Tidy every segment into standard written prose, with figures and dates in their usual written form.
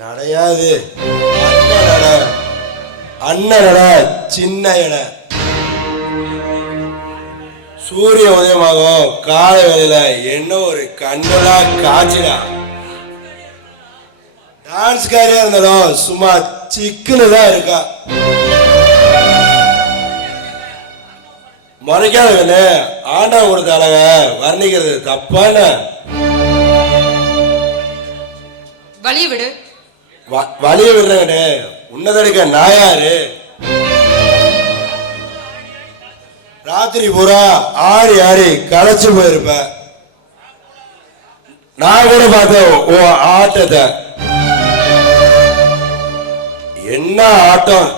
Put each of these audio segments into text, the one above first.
நடையாது அண்ணனட சின்ன என சூரிய உதயமாகும் கால வேளையில என்ன ஒரு கண்ணலா காய்ச்சிடா. டான்ஸ்காரியா இருந்தாலும் சும்மா சிக்குன்னு தான் இருக்கா. மறைக்காத ஆண்டா கொடுத்த அழக வர்ணிக்கிறது தப்பான. வழிய விடு. வழிய விடுறேன். உன்னதடுக்க நாயாரு ராத்திரி பூரா ஆடி ஆடி களைச்சு போயிருப்ப. நான் கூட பார்த்தேன் உன் ஆட்டத்தை. என்ன ஆட்டம்!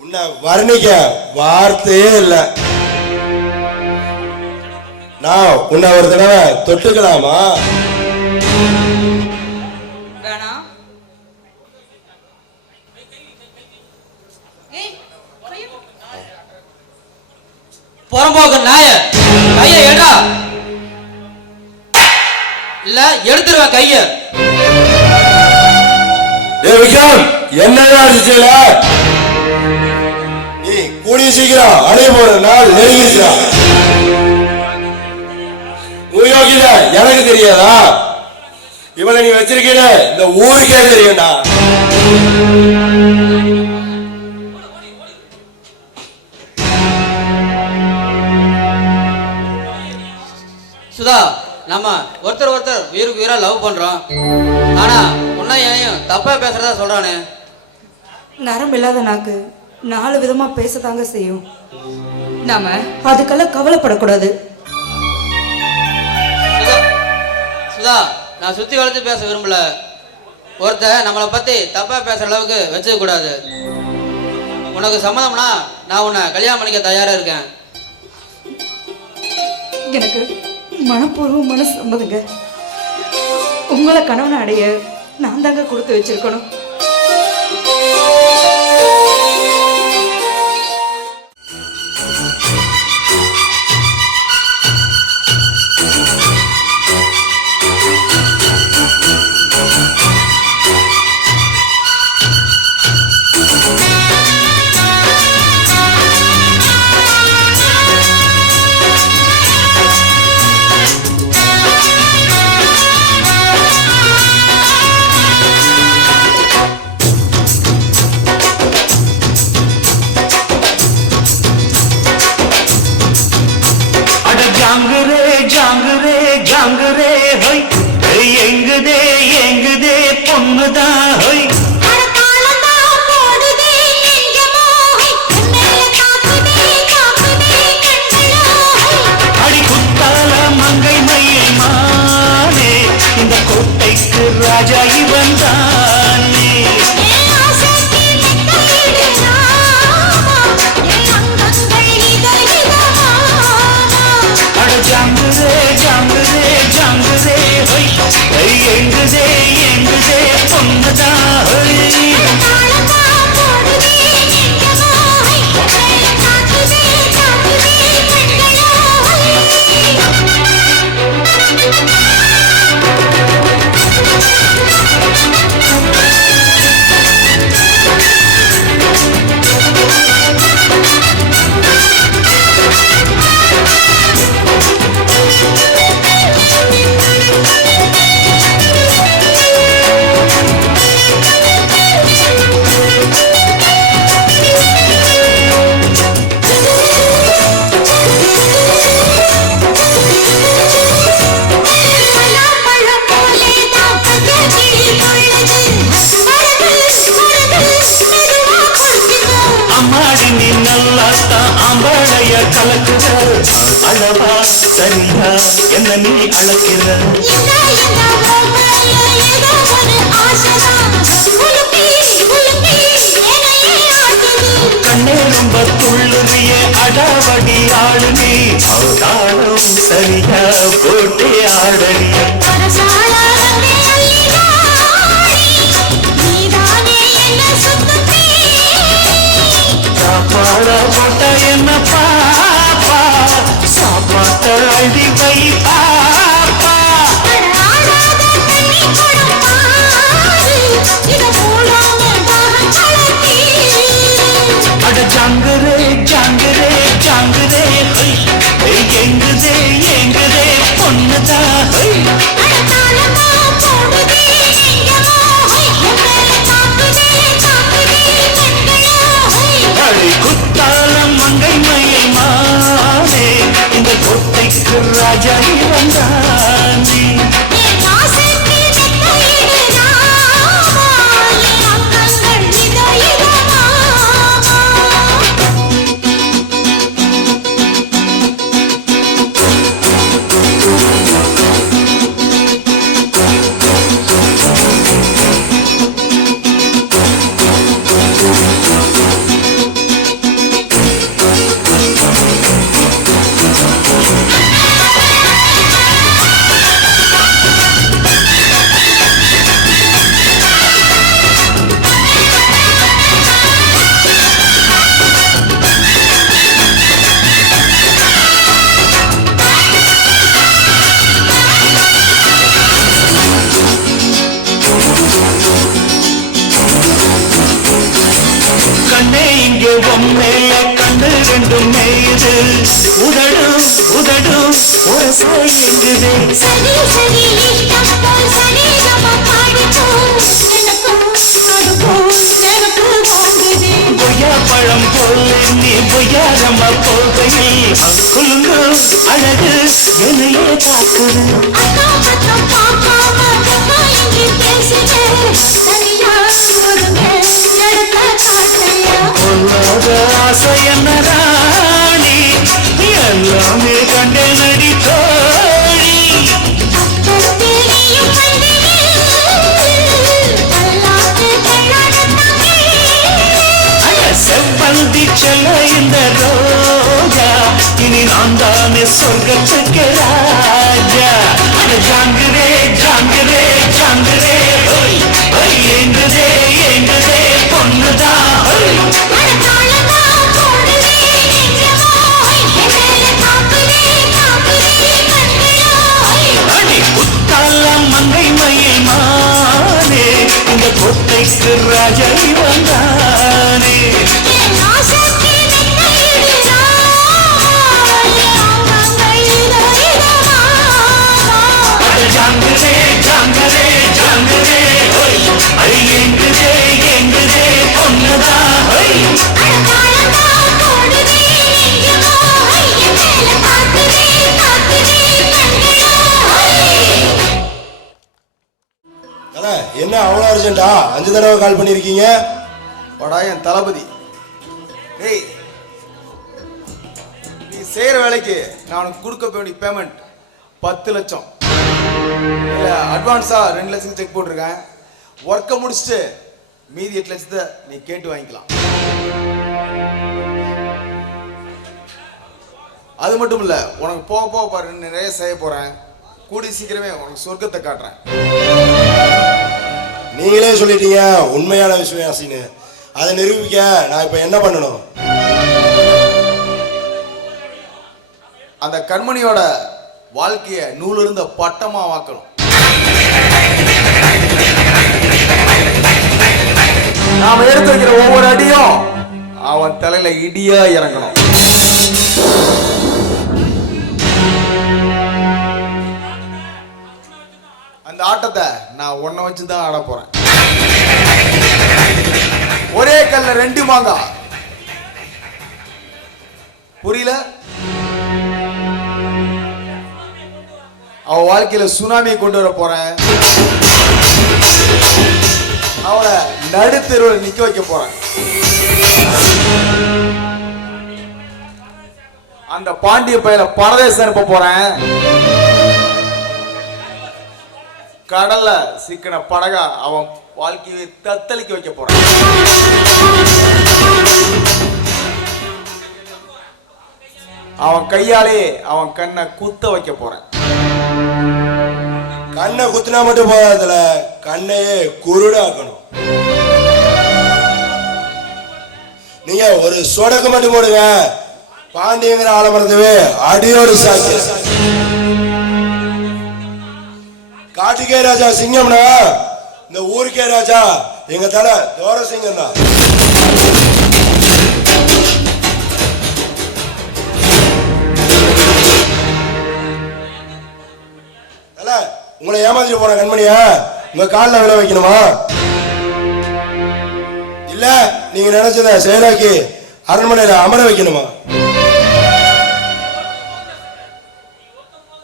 உன்னை வர்ணிக்க வார்த்தையே இல்லை. நான் உன்னை ஒரு தடவை தொட்டுக்கலாமா? வேணாம். புறம்போக்கு நாய கைய ஏடா இல்ல எடுத்துருவேன் கைய. என்னதான் நீ கூடிய சீக்கிரம் அடைய போற நாள் நெருங்கிடுச்சா? உயோகித எனக்கு தெரியாதா? இவனை நீ வச்சிருக்கீல இந்த ஊருக்கே தெரியும்டா. சுதா, நம்ம ஒருத்தர் உயிருக்கு உயிரா லவ் பண்றோம். ஆனா உன்னை ஏன் தப்பா பேசுறதா சொல்றானே. நரம்பு இல்லாத நாக்கு 4 விதமா பேசதாங்க செய்யும். நாம அதுக்கெல்லாம் கவலைப்படக்கூடாது. சுதா, நான் சுத்தி வளைச்சு பேச விரும்பல. ஒருத்தர் நம்மளை பத்தி தப்பா பேசுற அளவுக்கு வச்சுக்க கூடாது. உனக்கு சம்மதம்னா நான் உன்னை கல்யாணம் பண்ணிக்க தயாரா இருக்கேன். எனக்கு மனப்பூர்வமான சம்மதங்க. உங்களை கணவனை அடைய நான் தாங்க கொடுத்து வச்சிருக்கணும். ஜாங்குரே ஹோய் எங்குதே எங்குதே பொண்ணுதா ஹோய் அடி குத்தால மங்கை மயில் மானே இந்த கோட்டைக்கு ராஜா இவன் தானே. ஜாங்குரே ஜாங்குரே ஜாங்குரே ஹோய் எங்குதே எங்குதே பொண்ணுதா ஹோய். அளவா சரியா என்ன நீ அழைக்கிற கண்ணே ரொம்ப துள்ளுறிய அடாவடி ஆளு நீ தாளம் சரியா போட்டே ஆடறிய சாப்பாட போட்ட என்ன பாப்பா சாப்பாட்ட அடி வை பாப்பா. உம்மேல கண்ணு ரெண்டும் மேயுது உதடும் உதடும் ஒரு சாயங்குதே சரி சரி இஷ்டம் போல் சரீரம பாடிப்போ எனக்கும் அது போல் எனக்கு வாங்குதே பொய்யா பழம் போல் நீ பொய்யாரமா போகையில் குலுங்கு அழகு என்னையே தாக்குது அக்கா பக்கம் பார்க்காம அக்கா இங்கே பேசுகிறேன் தனியா ஒரு இடத்த காட்டையா பொல்லாத ஆசை என்ன ராணி எல்லாமே கண்டே நடி தோழி அக்கத்திலேயும் கண்ணில் அல்லாது கண்ணாடத்தாங்கே செவ்வந்தி செல்ல இந்த ரோஜா இனி நான் தானே சொர்க்கத்துக்கு ராஜா ஜாங்குரே ஜாங்குரே ஜாங்குரே ஓய் ஓய் எங்குதே எங்குதே பொண்ணுதா ஓய் அடத்தாளமா போடுவே நெஞ்சமோ எமேல காக்குதே காக்குதே கண்களோ அடி குத்தால மங்கை மயில் மானே இந்த கொட்டைக்கு ராஜை வந்தானே என் ஆசைக்கு நின்னையிடுறா ஜாங்குதே ஜாங்குதே ஜாங்குதே ஓய் ஐ எங்குதே எங்குதே பொண்ணுதா ஓய் அடத்தாளமா போடுவே நெஞ்சமோ எமேல காக்குதே காக்குதே கண்களோ தல என்ன அவ்வளோ அர்ஜென்ட்டா 5 தடவை கால் பண்ணியிருக்கீங்க வாடா என் தளபதி. டேய், நீ செய்யற வேலைக்கு நான் உனக்கு கொடுக்க வேண்டிய பேமெண்ட் 10 லட்சம். இல்ல அட்வான்ஸா 2 லட்சம் செக் போட்டிருக்கேன். ஒர்க்கை முடிச்சுட்டு மீதி 8 லட்சத்தை நீ கேட்டு வாங்கிக்கலாம். அது மட்டும் இல்ல, உனக்கு போக போக பாரு நிறைய செய்ய போறேன். கூடி சீக்கிரமே உனக்கு சொர்க்கத்தை காட்டுறேன். நீங்களே சொல்லிட்டீங்க உண்மையான விசுவாசின்னு. அதை நிரூபிக்க நான் இப்போ என்ன பண்ணணும்? அந்த கண்மணியோட வாழ்க்கைய நூலிருந்த பட்டமா வாக்கணும். நாம எடுத்து வைக்கிற ஒவ்வொரு அடியும் அவன் தலையில இடியா இறங்கணும். அந்த ஆட்டத்தை நான் உன்னை வச்சுதான் ஆட போறேன். ஒரே கல்ல 2 மாங்காய். புரியல? அவ வாழ்க்கையில சுனாமியை கொண்டு வர போறேன். அவளை நடுத்தெருவில் நிக்க வைக்க போறேன். அந்த பாண்டிய பையல பரதேசம் அனுப்ப போறேன். கடல்ல சிக்கின படகா அவன் வாழ்க்கையை தத்தளிக்க வைக்க போறான். அவன் கையாலே அவன் கண்ணை குத்த வைக்க போறேன். கண்ணை குத்துனா மட்டும் போதாதுல, கண்ணையே குருடாக்கணும். நீங்க ஒரு சொடக்கு மட்டும் போடுங்க, பாண்டியங்கிற ஆலமரத்தவே அடியோடு சாட்சி. காட்டுக்கே ராஜா சிங்கம்னா இந்த ஊருக்கே ராஜா எங்க தலை தோர சிங்கம் தான். உங்களை ஏமாத்திட்டு போன கண்மணியா உங்க காலில் விழ வைக்கணுமா? இல்ல நீங்க நினைச்சத செயலாக்கி அரண்மனையில அமர வைக்கணுமா?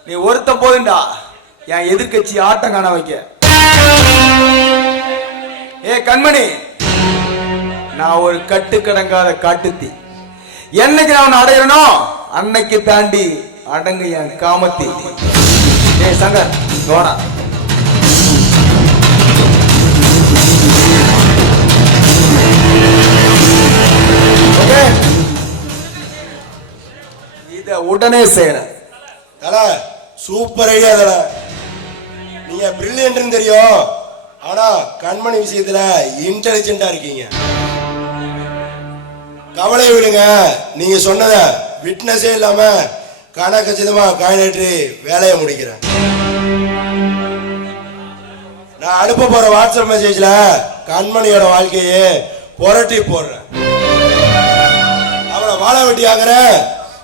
நீ ஒருத்தன் போதுண்டா என் எதிர்கட்சி ஆட்டம் காண வைக்க. ஏ கண்மணி, நான் ஒரு கட்டுக்கடங்காத காட்டுத்தி. என்னைக்கு நான் உன்னை அடையறனோ அன்னைக்கு தாண்டி அடங்கு என் காமத்தி. ஏ சங்கர் கோணா, இத உடனே செய்யறேன். தல சூப்பர் ஐடியா தல. நீங்க பிரில்லியன்ட்னு தெரியும், ஆனா கண்மணி விஷயத்துல இன்டெலிஜென்ட்டா இருக்கீங்க. கவலை விடுங்க, நீங்க சொன்னத விட்னஸே இல்லாம கணக்கச்சிதமா காயினேற்றி வேலையை முடிக்கிறேன். நான் அனுப்ப போற வாட்ஸ்அப் மெசேஜ்ல கண்மணியோட வாழ்க்கையே புரட்டி போடுறேன். வாழை வெட்டி ஆகிற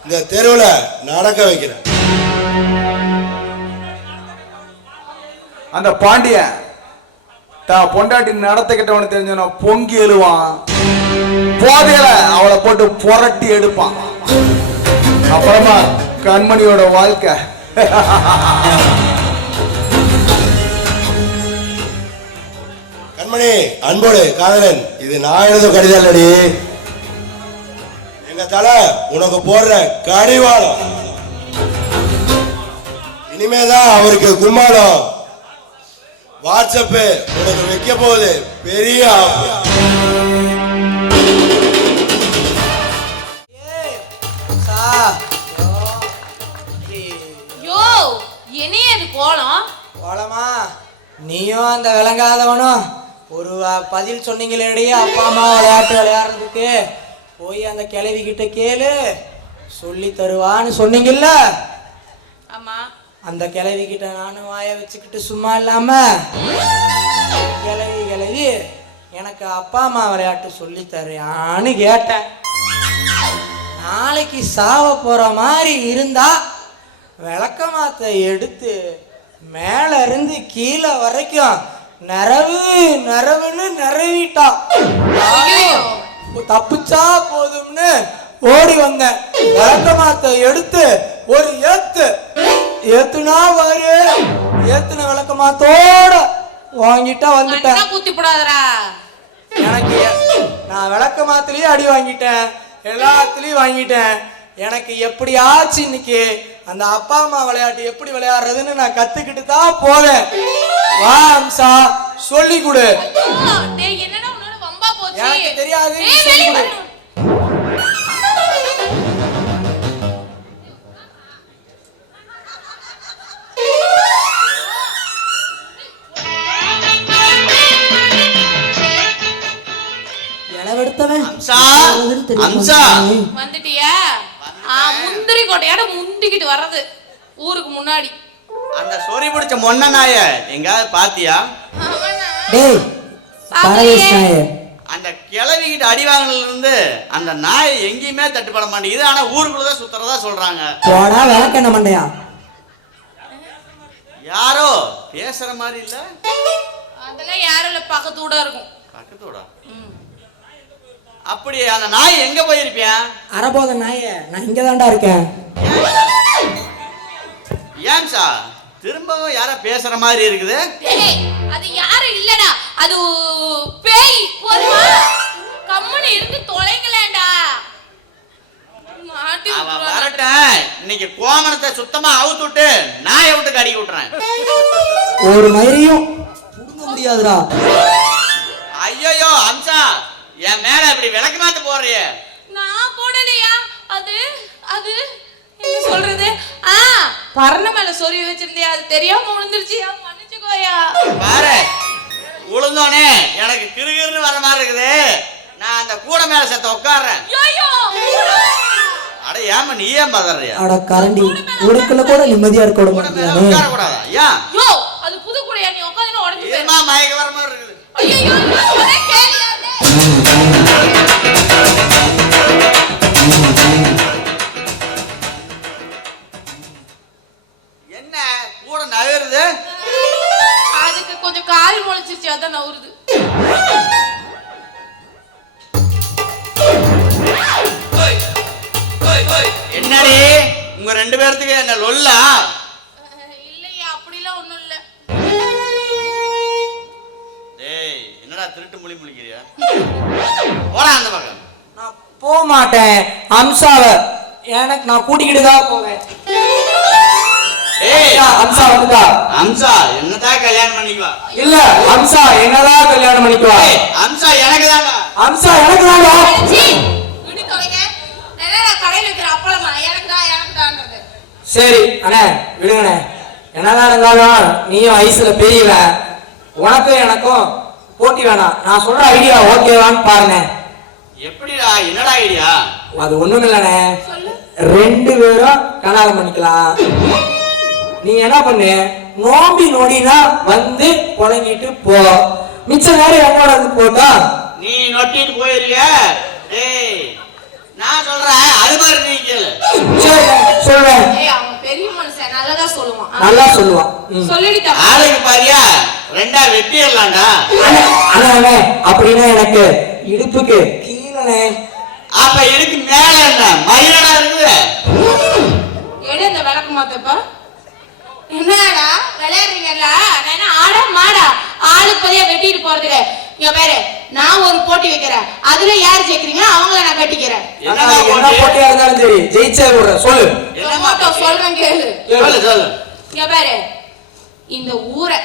இந்த தெருவுல நடக்க வைக்கிறேன். அந்த பாண்டியன் தான் பொண்டாட்டி நடத்துக்கிட்டவனு தெரிஞ்சவன பொங்கி எழுவான், போதையில அவளை போட்டு புரட்டி எடுப்பான். அப்புறமா கண்மணியோட வாழ்க்கை. கண்மணி, அன்போடு காதலன், இது நான் எழுத கடிதம் இல்லடி, எங்க தலை உனக்கு போடுற கடிவாளம். இனிமேதான் அவருக்கு கும்மாளம். வாட்ஸ்அப் உனக்கு வைக்க போகுது பெரிய ஆப்பு. யோ என்னைய அது கோலம் கோலமா நீயும் அந்த விளங்காதவனும் ஒரு பதில் சொன்னீங்களேடி, அப்பா அம்மா விளையாட்டு விளையாடுறதுக்கு போய் அந்த கிழவி கிட்ட கேளு சொல்லி தருவான்னு சொன்னீங்கல்ல. ஆமா அந்த கிழவி கிட்ட நானும் வாய வச்சுக்கிட்டு சும்மா இல்லாம கிழவி எனக்கு அப்பா அம்மா விளையாட்டு சொல்லி தரியான்னு கேட்டேன். நாளைக்கு சாவ போற மாதிரி இருந்தா விளக்கமாத்தை எடுத்து மேல இருந்து கீழே வரைக்கும் நரவுன்னு நிறவிட்டா. தப்பிச்சா போதும்னு ஓடி வந்தேன். விளக்கமாத்தை எடுத்து ஒரு ஏத்துனா வாரு, ஏத்துன விளக்கமாத்தோட வாங்கிட்டா வந்துட்டேன். குத்தி போடாதடா. எனக்கு நான் விளக்கமாத்துலயும் அடி வாங்கிட்டேன், எல்லாத்துலயும் வாங்கிட்டேன். எனக்கு எப்படியாச்சு இன்னைக்கு அந்த அப்பா அம்மா விளையாட்டு எப்படி விளையாடுறதுன்னு நான் கத்துக்கிட்டு தான் போவேன். வா அம்சா, சொல்லி கொடு. டேய் என்னடா உன்னால வம்பா போச்சு. எனக்கு தெரியாது, டேய் சொல்லி வெளிய கொடு. வந்துட்டியா? முந்திரி கோட்டையாட முந்திக்கிட்டு வர்றது ஊருக்கு முன்னாடி. அந்த சொறி பிடிச்ச மொன்ன நாய எங்காவது பாத்தியா? டேய் பரவேஷ் நாயே, அந்த கிளவி கிட்ட அடி வாங்கினதுல இருந்து அந்த நாய் எங்கேயுமே தட்டுப்பட மாட்டேங்குது. ஆனா ஊருக்குள்ளதான் சுத்துறதா சொல்றாங்க. போடா விளக்கெண்ண மண்டையா. யாரோ பேசுற மாதிரி இல்ல. அதெல்லாம் யாரும் இல்ல, பக்கத்தூட இருக்கும். பக்கத்தோட அப்படி அந்த நாய் எங்க போயிருப்பியான்? அறபோத நாயே, நான் இங்கதான்டா இருக்கேன். ஏன் சா திரும்பவும் யார பேசுற மாதிரி இருக்குது? அது யாரும் இல்லடா, அது பேய். போதுமா, கம்மனு இருந்து தொலைங்களேண்டா. அவ வரட்டும், இன்னைக்கு கோமணத்தை சுத்தமா அவுத்துட்டு நாயை விட்டு கடி விட்டுறேன். ஒரு மயிரையும் புடுங்க முடியாதுடா. ஐயோ அம்சா, என் மேல இப்படி விளக்கு மாத்து போறிய? நான் போடலையா? அது அது என்ன சொல்றது? பரண மேல சொறி வச்சிருந்தியா, அது தெரியாம விழுந்துருச்சியா, மன்னிச்சுக்கோயா. பாரு, உளுந்தோனே எனக்கு கிறுகிறுன்னு வர மாதிரி இருக்குது. நான் அந்த கூட மேல சேர்த்து உட்கார்றேன். அட ஏமா நீ ஏன் பதறியா? அட கரண்டி, உனக்குள்ள கூட நிம்மதியா இருக்க விட மாட்டேங்குது. உட்கார கூடாதா? ஏன்? யோ அது புது கூடையா, நீ உட்கார்ந்து உடைஞ்சு போயிரு. ஏமா மயக்க வர மாதிரி இருக்குது? ஐயோ ஒரே கேலியா டே. என்ன கூட நகருது? அதுக்கு கொஞ்சம் கால் முளைச்சிருச்சு, அதான் நவுறுது. என்னடி உங்க ரெண்டு பேர்த்துக்கு என்ன லொல்லா? இல்லையா, அப்படிலாம் ஒண்ணும் இல்ல. டேய் என்னடா திருட்டு முழி முழிக்கிறியா? போடா அந்த பக்கம். நான் போக மாட்டேன். அம்சாவ எனக்கு நான் கூட்டிக்கிட்டு தான் போவேன். ஏய் அம்சா வந்துட்டா. அம்சா என்னதான் கல்யாணம் பண்ணிக்குவா? இல்ல அம்சா என்னதான் கல்யாணம் பண்ணிக்குவா. அம்சா எனக்கு தான்டா. அம்சா எனக்கு தான்டா. விடு தொலைங்க. நான் கடையில இருக்கிற அப்பளமா எனக்குதான்றது. சரி அண்ணே விடுங்கண்ணே. என்னதான் இருந்தாலும் நீயும் வயசுல பெரியவ, உனக்கும் எனக்கும் போட்டி வேணாம். நான் சொல்ற ஐடியா ஓகேவான்னு பாருங்க. எப்படிடா, என்னடா ஐடியா? அது ஒண்ணும் இல்லண்ணே, ரெண்டு பேரும் கல்யாணம் பண்ணிக்கலாம். நீ என்ன பண்ணு, நோம்பி நொடினா வந்து புழங்கிட்டு போ, மிச்ச நேரம் என்னோட போட்டா நீ நொட்டிட்டு போயிருக்க. டேய் நான் சொல்றேன் அது மாதிரி நீ கேளு. சரி சொல்றேன். ஏய் அவன் பெரிய மனுஷன் நல்லதா சொல்லுவான். நல்லா சொல்லுவான். சொல்லிடி தம்பி. ஆளுக்கு பாரியா ரெண்டா வெட்டிடலாம்டா. அண்ணே அப்படின்னா எனக்கு இடுப்புக்கு கீழே. அப்ப இடுக்கு மேல என்ன மயிலடா இருக்குது. எடு இந்த விளக்கு மாத்தப்பா. என்னடா விளையாடுறீங்கல்ல? நான் என்ன ஆடா மாடா ஆளுக்கு பதியா வெட்டிட்டு போறதுக்கு. இங்க பாரு நான் ஒரு போட்டி வைக்கிறேன். அதுல யார் ஜெயிக்கிறீங்க அவங்கள நான் கட்டிக்கிறேன். என்ன போட்டியா இருந்தாலும் சரி ஜெயிச்சே விடுற சொல்லு. போட்டோ சொல்றேன் கேளு. சொல்லு சொல்லு. இங்க பாரு இந்த ஊரை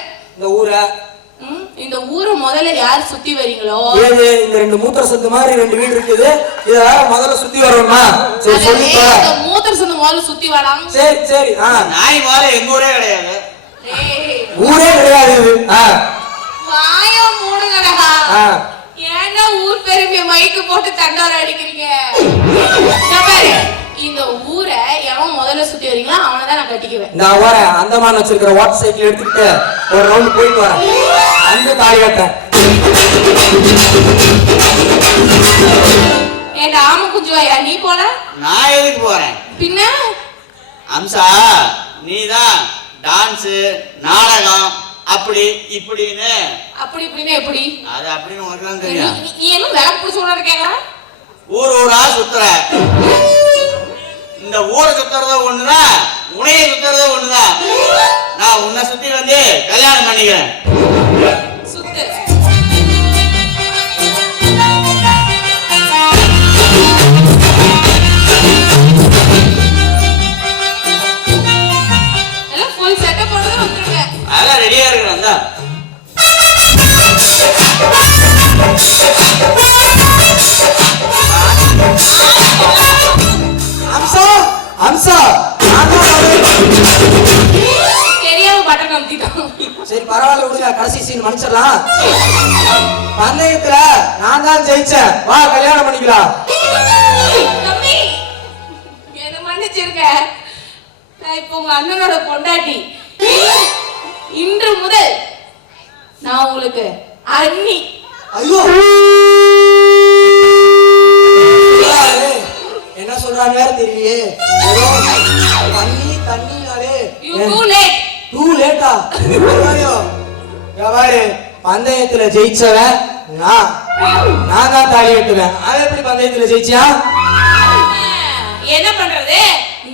இந்த ஊரை முதல்ல யார் சுத்தி வரீங்களோ ஏது இந்த ரெண்டு மூத்திர சத்து மாதிரி ரெண்டு வீடு இருக்குது. இத முதல்ல சுத்தி வரணுமா? சரி சொல்லி போற. இந்த மூத்திர சந்து முதல்ல சுத்தி வராங்க. சரி சரி. நாய் மாதிரி எங்க ஊரே கிடையாது. ஊரே கிடையாது இது. வாய மூடுங்கடா. ஏன்னா ஊர் பெருமையை மைக்கு போட்டு தண்டோர அடிக்கிறீங்க. பாரு இந்த ஊரை எவன் முதல்ல சுத்தி வரீங்களோ அவனை தான் நான் கட்டிக்குவேன். நான் வரேன். அந்தமான் வச்சிருக்கிற வாட்டர் சைக்கிள் எடுத்துக்கிட்டு ஒரு ரவுண்ட் போயிட்டு வரேன். அந்த தாலி கட்டேன். ஏண்டா ஆம குஞ்சுவாயா நீ போல? நான் எதுக்கு போறேன்? பின்ன அம்சா நீதான் டான்ஸ் நாடகம் அப்படி இப்படின்னு. அப்படி இப்படின்னு எப்படி? அது அப்படின்னு உனக்கு தான் தெரியும். நீ என்ன விளக்கு பிடிச்சு விட கேக்குற? ஊர் ஊரா சுத்துற. இந்த ஊரை சுத்துறத ஒண்ணுதான் உனைய சுத்துறத ஒண்ணுதான். நான் உன்னை சுத்தி வந்து கல்யாணம் பண்ணிக்கிறேன். சுத்து. எல்லாம் ஃபுல் செட்டப் போட்டு வந்துருங்க. அதெல்லாம் ரெடியா இருக்கிறேன் தான். அம்சா அம்சா தெரியாம பட்டன் அமுத்திட்டோம். சரி பரவாயில்ல விடுங்க, கடைசி சீன் மன்னிச்சிடலாம். பந்தயத்துல நான் தான் ஜெயிச்சேன். வா கல்யாணம் பண்ணிக்கலாம். தம்பி என்ன மன்னிச்சிருக்க. நான் இப்போ உங்க அண்ணனோட பொண்டாட்டி. இன்று முதல் நான் உங்களுக்கு அண்ணி. ஐயோ என்ன சொல்றாங்க வேற தெரியலையே. ஏதோ தண்ணி தண்ணினாலே You too late. டூ லேட்டா. ஐயோ பாரு பந்தயத்துல ஜெயிச்சவன் நான் தான் தாலி கட்டுவேன். அவன் எப்படி பந்தயத்துல ஜெயிச்சியா? என்ன பண்றது?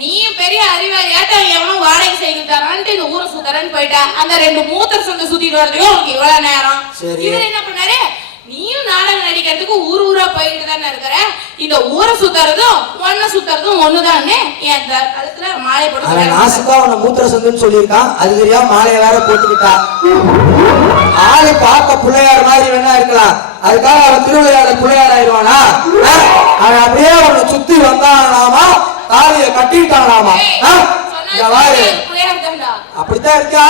நீயும் பெரிய அறிவாளி ஏட்டா எவனும் வாடகை செய்து தரான்ட்டு இந்த ஊரை சுத்தரன்னு போயிட்டா. அந்த ரெண்டு மூத்தர சந்தை சுத்திட்டு வரதுக்கு உனக்கு இவ்வளவு நேரம். இதுல என்ன பண்ணாரு? நீயும் நாடகம் நடிக்கிறதுக்கு ஊர் ஊரா போயிட்டு தானே இருக்கிற. இந்த ஊரை சுத்துறதும் ஒன்ன சுத்துறதும் ஒண்ணுதானே. என் கழுத்துல மாலை போட்டு அவன் நாசுக்கா உன்னை மூத்திர சந்துன்னு சொல்லியிருக்கான். அது தெரியாம மாலையை வேற போட்டுக்கிட்டா. ஆளு பார்க்க பிள்ளையார் மாதிரி வேணா இருக்கலாம். அதுக்காக அவன் திருவிளையாட பிள்ளையார் ஆயிடுவானா? அவன் அப்படியே அவனை சுத்தி வந்தானாமா தாலிய கட்டிட்டானாமா. அப்படித்தான் இருக்கா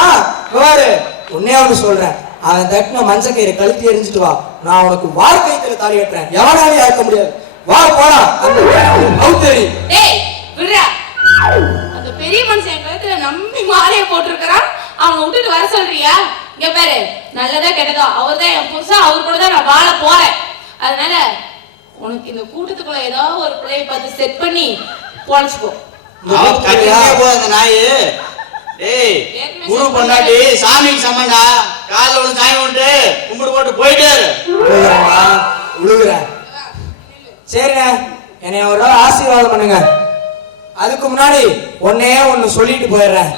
பாரு. உன்னே அவனு சொல்றேன். அவன் தட்டின மஞ்சக்கயிறு கழுத்தி எரிஞ்சிட்டு வா. நான் உனக்கு வாழ்க்கைத்துல தாலி கட்டுறேன். எவனாலையும் ஆக்க முடியாது. வா போலாம். அந்த பெரிய மனுஷன் கழுத்துல நம்பி மாலைய போட்டிருக்கிறான். அவனை விட்டுட்டு வர சொல்றியா? இங்க பாரு நல்லதா கெட்டதோ அவர் தான் என் புருஷன். அவர் கூட தான் நான் வாழ போறேன். அதனால உனக்கு இந்த கூட்டத்துக்குள்ள ஏதாவது ஒரு பிள்ளைய பார்த்து செட் பண்ணி பொழைச்சுக்கோ. நாயு ஏய் குரு பொண்டாட்டி சாமிக்கு சம்மண்டா. காலைல ஒண்ணு சாமி விட்டு கும்பிடு போட்டு போயிட்டே விழுகுறேன். சரிண்ணே என்னை ஒரு நாள் ஆசீர்வாதம் பண்ணுங்க. அதுக்கு முன்னாடி ஒன்னே ஒன்னு சொல்லிட்டு போயிடுறேன்.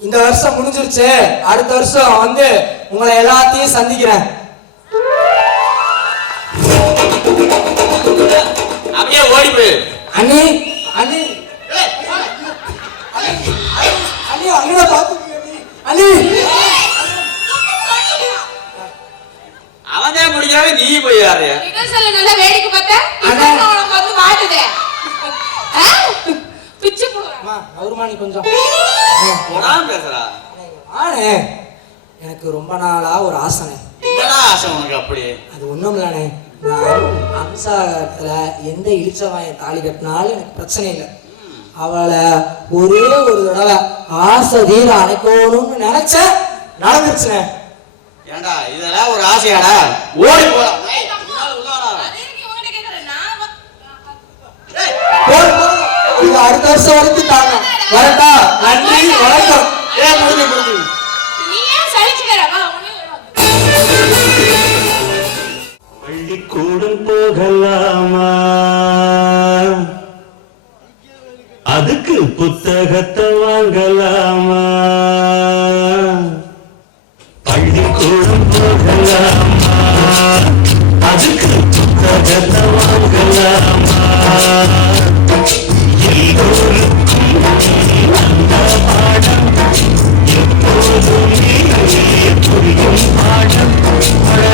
இந்த வருஷம் முடிஞ்சிருச்சு. அடுத்த வருஷம் வந்து உங்களை எல்லாத்தையும் சந்திக்கிறேன். அப்படியே ஓடி போயிரு. அண்ணி அண்ணி அண்ணி அண்ணி அண்ணி அவன் தான் முடிஞ்சாவே நீ போய் யாரு நல்லா வேடிக்கை பார்த்தா உனக்கு வந்து மாட்டுதே. பிச்சு போடுறா கௌரமானி கொஞ்சம் பேசுறா. ஆனே எனக்கு ரொம்ப நாளா ஒரு ஆசனை. என்னடா ஆசை உனக்கு? அப்படி அது ஒண்ணும் இல்லனே. நான் அம்சாத்துல எந்த இழிச்சவாயன் தாலி கட்டினாலும் எனக்கு பிரச்சனை இல்லை. அவளை ஒரே ஒரு தடவை ஆசை தீர அணைக்கணும்னு நினைச்ச நடந்துருச்சுனே. ஏண்டா இதெல்லாம் ஒரு ஆசையாடா? ஓடி போலாம். அடுத்த வருஷம் வரைக்கும் தாங்க. வரட்டா? நன்றி, வணக்கம். முடிஞ்சு நீ ஏன் சலிச்சுக்கிறப்பா பள்ளிக்கூடம் போகலாமா, அதுக்கு புத்தகத்தை வாங்கலாமா, பள்ளிக்கூடம் போகலாமா, அதுக்கு புத்தகத்தை வாங்கலாமா, எல்லோருக்கும் அந்த பாடம் எப்போதுமே புரியும் பாடம்.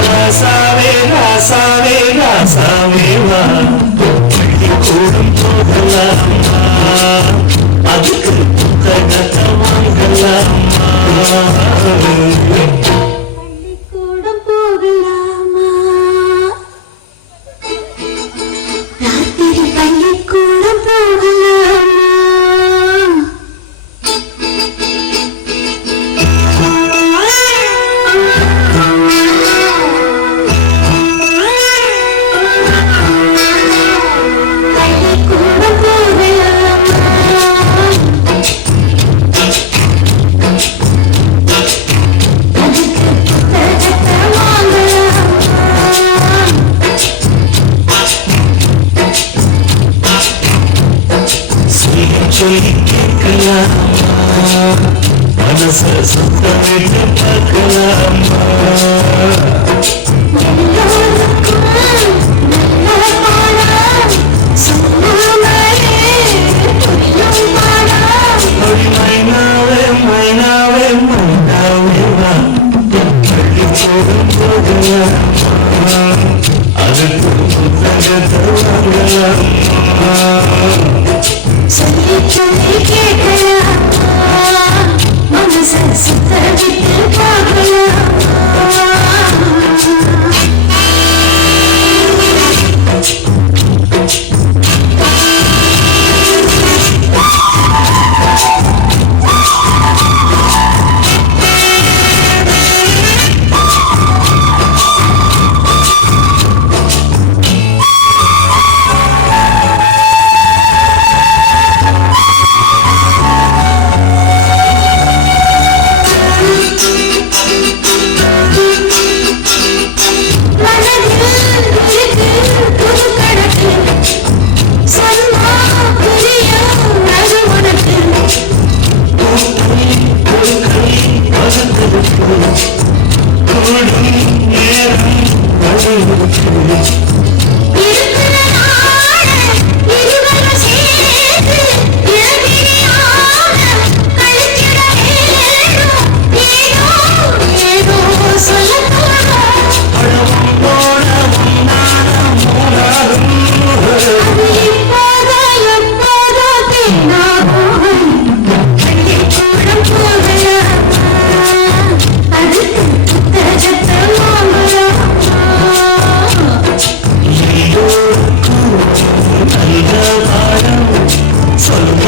ராசாவே ராசாவே ராசாவே வா, பள்ளிக்கூடம் போகலாமா, அதுக்கு புத்தகத்தை வாங்கலாமா. பள்ளிக்கூடம் போகலாமா, ராத்திரி பள்ளிக்கூடம் போகலாமா. பள்ளிக்கூடம் போகலாமா, அதுக்கு புத்தகத்தை வாங்கலாமா. சுயம் சொல்லி கேட்கலாமா, மனச சுத்தம் விட்டு பார்க்கலாமா. எல்லோருக்கும் நல்ல பாடம் சொன்னாலே புரியும் பாடம். மொழி மைனாவே மைனாவே மைனாவே வா, பள்ளிக்கூடம் போகலாமா, அதுக்கு புத்தகத்தை வாங்கலாமா. சொல்லி சொல்லி கேட்கலாமா, மனச சுத்த விட்டு பார்க்கலாமா. சொல்ல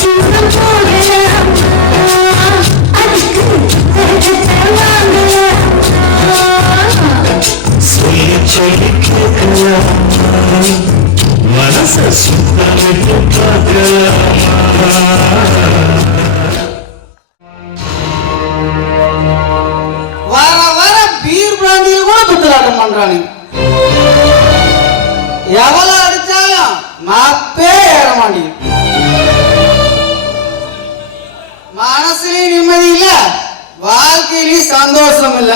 தூரம் போகலாமா அதுக்கு தரகத்தை வாங்கலாமா சொல்லி சொல்லி கேட்கலாம் மனச சுத்தமிட்டு வர வர பீர் பிராந்தியில கூட குத்துலாட்டம் பண்றானு எவ்வளவு அடிச்சாலும் மாப்பே ஏற மாட்டேங்குது மனசுலயும் நிம்மதி இல்ல வாழ்க்கையிலயும் சந்தோஷம் இல்ல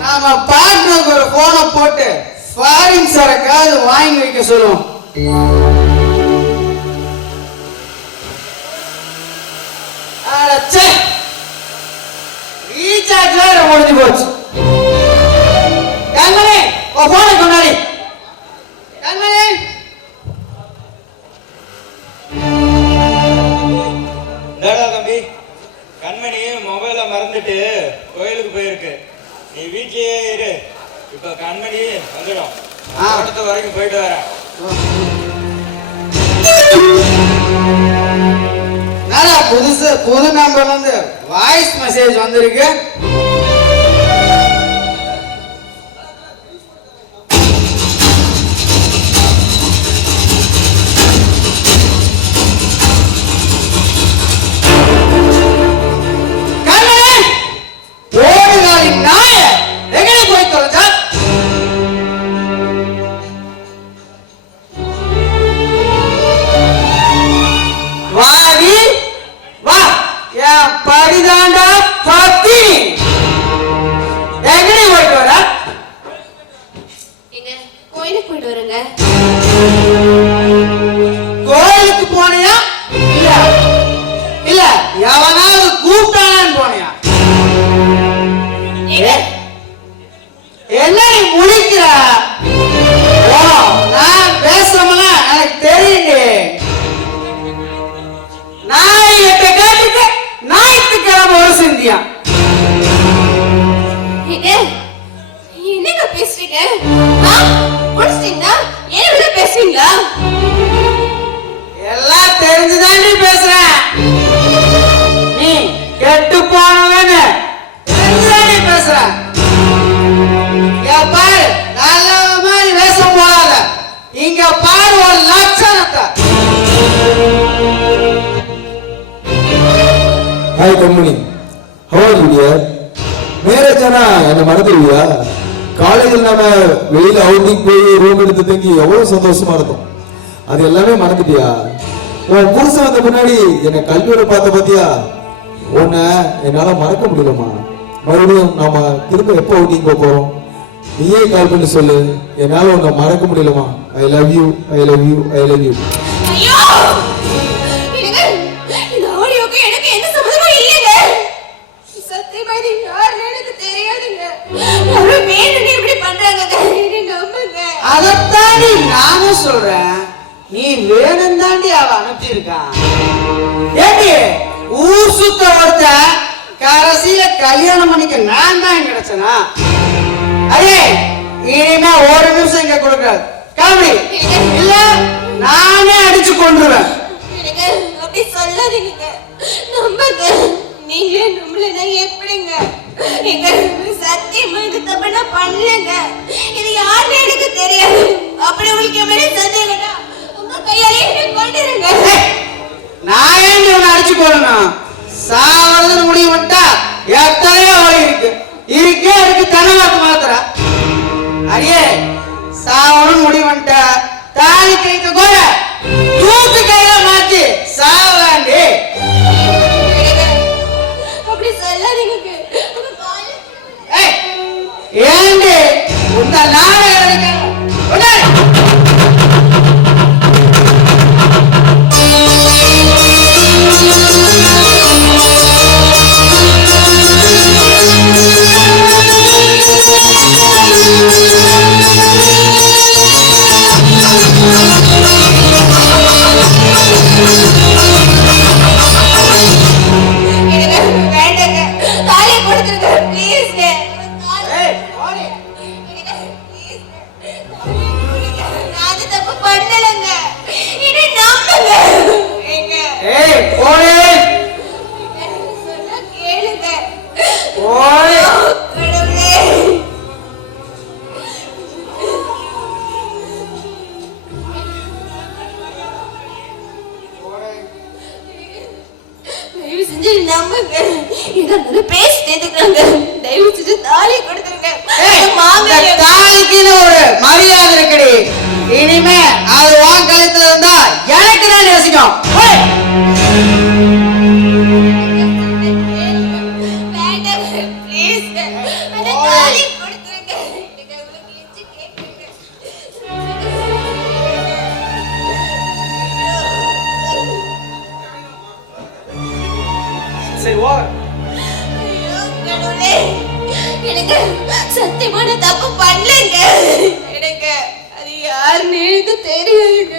நாம பார்ட்னருக்கு ஒரு போனை போட்டு ஃபாரின் சரக்காவது வாங்கி வைக்க சொல்லுவோம் ரீசார்ஜ் வேற முடிஞ்சு போச்சு கண்மணி போனை கொண்டாடி கண்மணி தம்பி கண்மணி மொபைல மறந்துட்டு கோயிலுக்கு போயிருக்கு நீ வீட்லயே இரு இப்ப கண்மணி வந்துடும் அடுத்த வரைக்கும் போயிட்டு வரேன் புது நம்பர்ல இருந்து வாய்ஸ் மெசேஜ் வந்திருக்கு படிதாண்டா பத்தி எங்கடி போயிட்டு வர எங்க கோயிலுக்கு போயிட்டு வரேங்க கோயிலுக்கு போனியா இல்ல இல்ல எவனாவது கூப்பிட்டானான்னு போனியா என்ன நீ முழிக்கிற நான் பேசுறோம்ல எனக்கு தெரியுங்க நான் எட்ட கேட்டுட்டு ஞாயிற்றுக்கிழமை ஒரு சிந்தியா என்னங்க பேசுறீங்க என்ன பேசுறீங்களா எல்லாம் தெரிஞ்சுதான் நீ பேசுறேன் நீ கெட்டு போனவன்னு தெரிஞ்சுதான் நீ பேசுற பாரு நல்ல மாதிரி வேஷம் போடாத இங்க பாரு ஒரு லட்சணத்தை hi Kanmani, how are you dear? Marriage ஆனா என்ன மறந்துடுவியா? காலேஜில் நாம வெளியில அவுட்டிங் போய் ரூம் எடுத்து தங்கி எவ்வளவு சந்தோஷமா இருந்தோம். அது எல்லாமே மறந்துட்டியா? உன் புருஷன் வந்த முன்னாடி என்னை கல்வியோட பார்த்த பாத்தியா? உன்னை என்னால மறக்க முடியலமா. மறுபடியும் நாம திரும்ப எப்போ அவுட்டிங் போறோம்? நீயே கால் பண்ணி சொல்லு. என்னால உன்னை மறக்க முடியலமா. I love you, I love you, I love you. ஐயோ இந்த ஆடியோக்கு எனக்கு என்ன சம்பந்தமும் இல்லைங்க. சத்தியமா இது யாருன்னு எனக்கு தெரியாதுங்க. யாரும் வேணும்னு இப்படி பண்றாங்க. நம்புங்க. அதத்தாண்டி நானும் சொல்றேன். நீ வேணும் தாண்டி அவ அனுப்பியிருக்கான். ஏண்டி ஊர் சுத்த ஒருத்த கடைசியில கல்யாணம் பண்ணிக்க நான் தான் கிடைச்சனா? அதே இனிமே ஒரு நிமிஷம் இங்க கொடுக்காது காமெடி இல்ல நானே அடிச்சு கொண்டுருவேன். அப்படி சொல்லாதீங்க. நம்புங்க. நீங்களே நம்மள எப்படிங்க? எங்க சத்தியமா இது தப்பு நான் பண்ணலங்க. இது யாருன்னு எனக்கு தெரியாது. அப்படி உங்களுக்கு மேலே சந்தேகம்னா உங்க கையாலே என்ன கொண்டுருங்க. நான் ஏன் இவனை அடிச்சு போடணும்? சாவறதுன்னு முடிவு பண்ணிட்டா எத்தனையோ வழி இருக்கு. இருக்கே இருக்கு தனவாக்கு மாத்திர அடியே சாவணும் முடிவு பண்ணிட்டா தாலி கைக்கு கூட தூக்கு கையில மாத்தி சாவலாண்டி. அப்படி சொல்லாதீங்க. ஏண்டி உந்த நாடகம் பண்ணலங்க. இது நம்புங்க. செஞ்சு நம்புங்க. இதை பேசி தேர்ந்துக்கிறாங்க. தயவு செஞ்சு தாலி கொடுத்துருங்க. தாலிக்குன்னு ஒரு மரியாதை இருக்குடி. இனிமே அது உன் கழுத்துல இருந்தா எனக்கு தான் நேசிக்கும். வேண்டாம் ப்ளீஸ். அந்த தாலி கொடுத்துருங்க. எனக்கு அவ்வளவு கிழிச்சு கேட்குங்க. சரி ஓவர். ஐயோ கடவுளே, எனக்கு சத்தியமான தப்பு பண்ணலங்க. எனக்கு அது யாருன்னு எனக்கு தெரியுங்க.